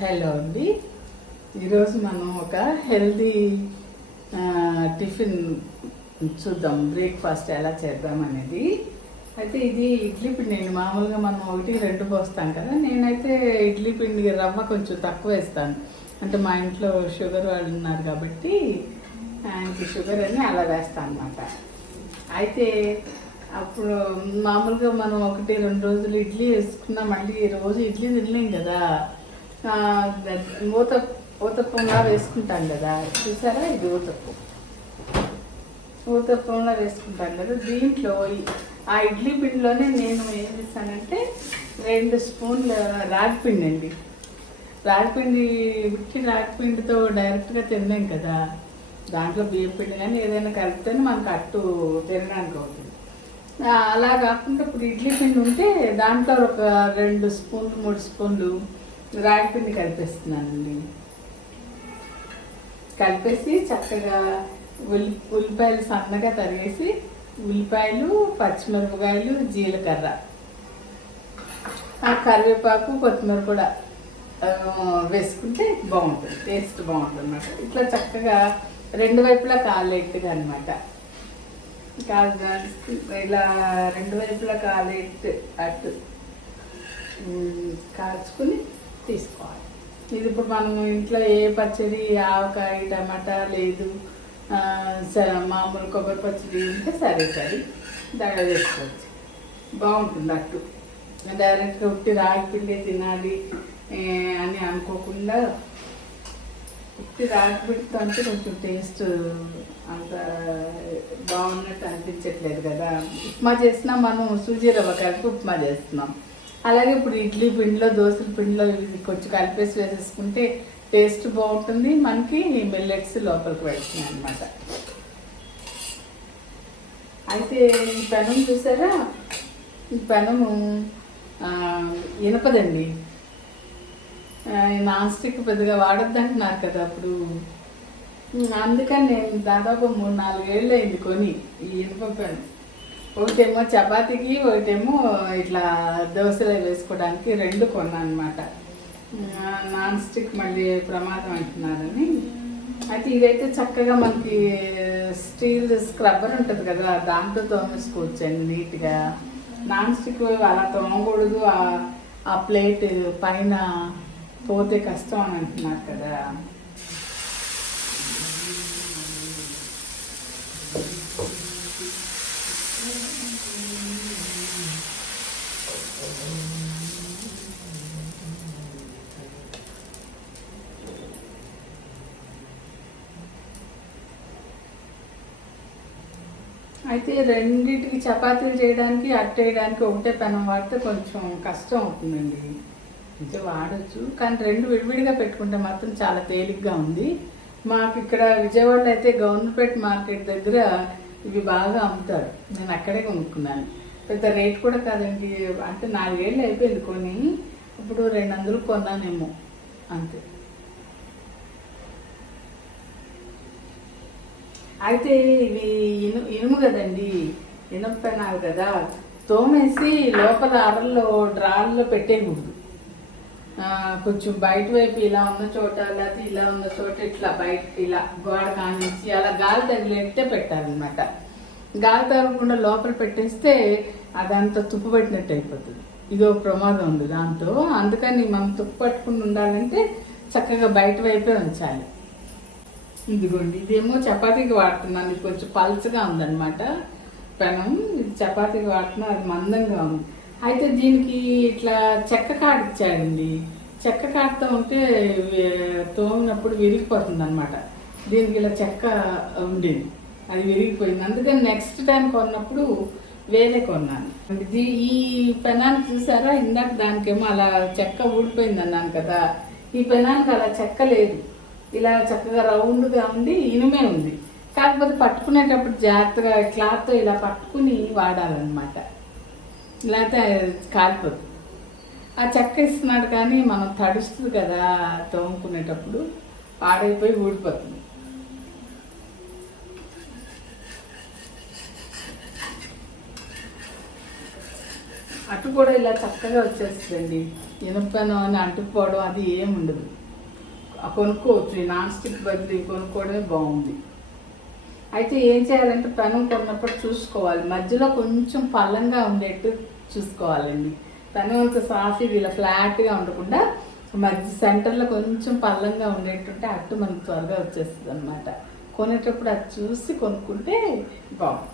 Hello అండి. ఈరోజు మనం ఒక హెల్దీ టిఫిన్ చూద్దాం. బ్రేక్ఫాస్ట్ ఎలా చేద్దాం అనేది. అయితే ఇది ఇడ్లీ పిండి అండి. మామూలుగా మనం ఒకటి రెండు పోస్తాం కదా. నేనైతే ఇడ్లీ పిండి రవ్వ కొంచెం తక్కువ వేస్తాను. అంటే మా ఇంట్లో షుగర్ వాళ్ళు ఉన్నారు కాబట్టి ఆయనకి షుగర్ అని అలా వేస్తాను అనమాట అయితే అప్పుడు మామూలుగా మనం ఒకటి రెండు రోజులు ఇడ్లీ వేసుకున్నా మళ్ళీ రోజు ఇడ్లీ తినలేం కదా. మూత ఊత ఊతప్పంలా వేసుకుంటాం కదా. చూసారా? ఇది ఊతప్పు ఊతప్పంలా వేసుకుంటాం కదా. దీంట్లో ఆ ఇడ్లీ పిండిలోనే నేను ఏం చేస్తానంటే రెండు స్పూన్ల రాగిపిండి అండి రాగిపిండి ఉట్టి రాగిపిండితో డైరెక్ట్గా తినలేం కదా. దాంట్లో బియ్యం పిండి కానీ ఏదైనా కలిపితేనే మనకు అట్టు తినడానికి అవుతుంది. అలా కాకుండా ఇప్పుడు ఇడ్లీ పిండి ఉంటే దాంట్లో ఒక రెండు స్పూన్లు మూడు స్పూన్లు రాగి పిండి కలిపేస్తున్నానండి. కలిపేసి చక్కగా ఉల్లి ఉల్లిపాయలు సన్నగా తరిగేసి ఉల్లిపాయలు పచ్చిమిరపకాయలు జీలకర్ర. ఆ కరివేపాకు కొత్తిమీర కూడా వేసుకుంటే బాగుంటుంది టేస్ట్ బాగుంటుంది అన్నమాట ఇట్లా చక్కగా రెండు వైపులా కాలేట్టుగా అనమాట ఇలా రెండు వైపులా కాలేట్టు అట్టు ఉమ్, కాల్చుకుని తీసుకోవాలి. ఇది ఇప్పుడు మనం ఇంట్లో ఏ పచ్చడి ఆవకాయ టమాటా లేదు మామూలు కొబ్బరి పచ్చడి ఉంటే సరే సరే దాంట్లో చేసుకోవచ్చు బాగుంటుంది అట్టు. డైరెక్ట్గా ఉట్టి రాగి తినాలి అని అనుకోకుండా ఉట్టి రాగి పిండితో అంటే కొంచెం టేస్ట్ అంత బాగున్నట్టు అనిపించట్లేదు కదా. ఉప్మా చేసినా మనం సూజీ రవ్వ కలిపి ఉప్మా చేస్తున్నాం. అలాగే ఇప్పుడు ఇడ్లీ పిండిలో దోశల పిండిలో ఇది కొంచెం కలిపేసి వేసేసుకుంటే టేస్ట్ బాగుంటుంది. మనకి మిల్లెట్స్ లోపలికి వెళ్తున్నాయి అనమాట అయితే ఈ పెనం చూసారా? ఈ పెనము ఇనపదండి. నాన్ స్టిక్ పెద్దగా వాడొద్దు అంటున్నారు కదా అప్పుడు. అందుకని నేను దాదాపు మూడు నాలుగు ఏళ్ళు అయింది కొని ఈ ఇనుప పెనం. ఒకటేమో చపాతీకి ఒకటేమో ఇట్లా దోశలు వేసుకోవడానికి రెండు కొన్నాను అనమాట నాన్ స్టిక్ మళ్ళీ ప్రమాదం అంటున్నారని అయితే ఇదైతే చక్కగా మనకి స్టీల్ స్క్రబ్బర్ ఉంటుంది కదా దాంట్లో తోమేసుకోవచ్చండి నీట్గా. నాన్ స్టిక్ అలా తోమకూడదు ఆ- ఆ ప్లేట్ పైన పోతే కష్టం అని అంటున్నారు కదా. అయితే రెండింటికి చపాతీలు చేయడానికి అట్టేయడానికి ఒకటే పెనం వాడితే కొంచెం కష్టం అవుతుందండి. అంటే వాడచ్చు. కానీ రెండు విడివిడిగా పెట్టుకుంటే మాత్రం చాలా తేలిగ్గా ఉంది. మాకు ఇక్కడ విజయవాడలో అయితే గవర్నపేట మార్కెట్ దగ్గర ఇవి బాగా అమ్ముతారు. నేను అక్కడే కొనుక్కున్నాను. పెద్ద రేట్ కూడా కాదండి. అంటే నాలుగేళ్ళు అయిపోయింది కొని ఇప్పుడు రెండు వందలు కొన్నానేమో. అంతే. అయితే ఇవి ఇను ఇనుము కదండి. ఇనుప పెనాలు కదా. తోమేసి లోపల అరల్లో డ్రాల్లో పెట్టేయకూడదు. కొంచెం బయట వైపు ఇలా ఉన్న చోట లేకపోతే ఇలా ఉన్న చోట ఇట్లా బయట ఇలా గోడ కానించి అలా గాలి తగిలేట్టే పెట్టాలన్నమాట. గాలి తగలకుండా లోపల పెట్టేస్తే అదంతా తుప్పు పెట్టినట్టు అయిపోతుంది. ఇదో ప్రమాదం ఉంది దాంతో. అందుకని మనం తుప్పు పట్టుకుని ఉండాలంటే చక్కగా బయట వైపే ఉంచాలి. ఇదిగోండి ఇదేమో చపాతీకి వాడుతున్నాను ఇది కొంచెం పల్చగా ఉందన్నమాట పెనం. ఇది చపాతీకి వాడుతున్నా అది మందంగా ఉంది. అయితే దీనికి ఇట్లా చెక్క కాడిచ్చాడండి చెక్క కాడుతూ ఉంటే తోమినప్పుడు విరిగిపోతుంది అనమాట దీనికి ఇలా చెక్క ఉండేది. అది విరిగిపోయింది. అందుకని నెక్స్ట్ టైం కొన్నప్పుడు వేరే కొన్నాను. ఇది ఈ పెనాన్ని చూసారా? ఇందాక దానికేమో అలా చెక్క ఊడిపోయింది అన్నాను కదా. ఈ పెనానికి అలా చెక్క లేదు. ఇలా చక్కగా రౌండ్గా ఉండి ఇనుమే ఉంది. కాకపోతే పట్టుకునేటప్పుడు జాగ్రత్తగా క్లాత్తో ఇలా పట్టుకుని వాడాలన్నమాట. లేకపోతే కాలిపోదు. ఆ చెక్క ఇస్తున్నాడు కానీ మనం తడుస్తుంది కదా తోముకునేటప్పుడు పాడైపోయి ఊడిపోతుంది. అటు కూడా ఇలా చక్కగా వచ్చేస్తుందండి. ఇనుపనం అని అంటుకుపోవడం అది ఏముండదు కొనుక్కోవచ్చు. ఈ నాన్ స్టిక్ బదులు కొనుక్కోవడమే బాగుంది. అయితే ఏం చేయాలంటే పెనం కొన్నప్పుడు చూసుకోవాలి. మధ్యలో కొంచెం పల్లంగా ఉండేట్టు చూసుకోవాలండి. పెనం అంత సాఫీ ఇలా ఫ్లాట్గా ఉండకుండా మధ్య సెంటర్లో కొంచెం పల్లంగా ఉండేట్టుంటే అట్టు మనకు త్వరగా వచ్చేస్తుంది అనమాట కొనేటప్పుడు అది చూసి కొనుక్కుంటే బాగుంది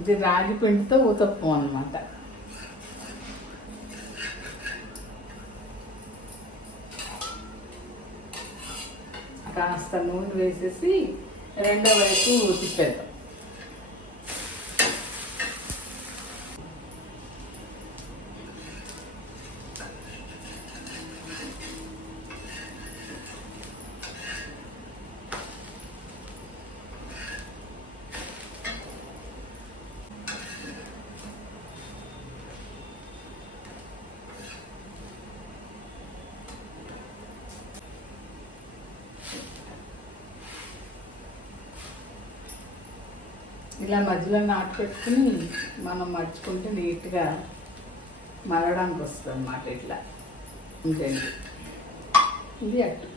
ఇది రాగి పిండితో ఊతప్పం అనమాట కాస్త నూనె వేసేసి రెండో వైపు తిప్పేద్దాం. ఇలా మధ్యలో నాటు పెట్టుకుని మనం మర్చుకుంటే నీట్గా మరడానికి వస్తుంది అన్నమాట ఇట్లా. ఇంకేంటి? ఇది అట్టు.